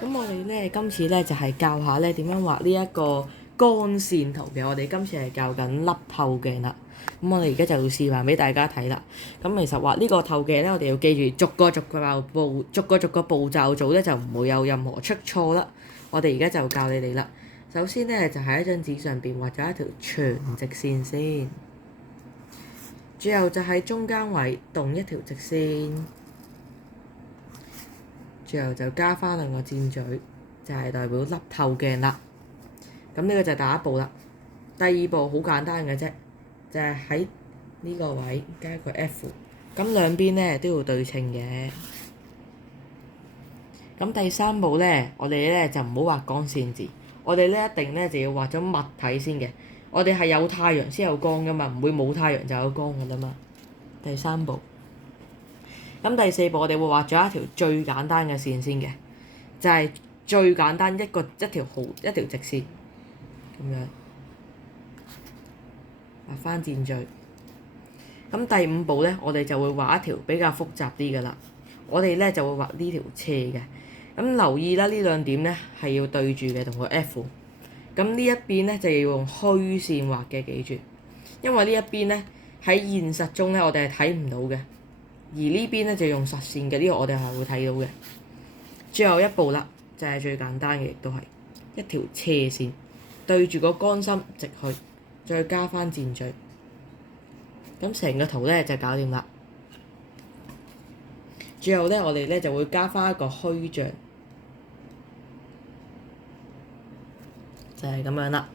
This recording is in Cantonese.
咁我哋咧今次咧就係教下咧點樣畫呢一個乾線圖嘅。我哋今次係教緊凹透鏡啦。咁我哋而家就示範俾大家睇啦。咁其實畫呢個透鏡咧，我哋要記住逐個步驟做咧，就唔會有任何出錯啦。我哋而家就教你哋啦。首先咧就喺一張紙上邊畫咗一條長直線先，最後就喺中間位動一條直線。最後就加翻兩個箭嘴，就係代表凹透鏡啦。咁呢個就係第一步啦。第二步好簡單嘅啫，就係喺呢個位加一個 F。咁兩邊咧都要對稱嘅。咁第三步咧，我哋咧就唔好畫光線字，我哋咧一定咧就要畫咗物體先嘅。我哋係有太陽先有光噶嘛，唔會冇太陽就有光噶啦嘛。第三步。咁第四步我哋會畫咗一條最簡單嘅線先嘅，就係最簡單一條直線咁樣畫翻箭嘴。咁第五步咧，我哋就會畫一條比較複雜啲嘅啦。我哋咧就會畫呢條斜嘅。咁留意啦，呢兩點咧係要對住嘅，同個 F。咁呢一邊咧就要用虛線畫嘅，記住，因為呢一邊咧喺現實中咧我哋係睇唔到嘅。而呢邊咧就用實線嘅，呢個我哋係會睇到嘅。最後一步啦，就係最簡單嘅，亦都係一條斜線對住個乾心直去，再加翻箭嘴。咁成個圖咧就搞掂啦。最後咧，我哋咧就會加翻一個虛像，就係咁樣啦。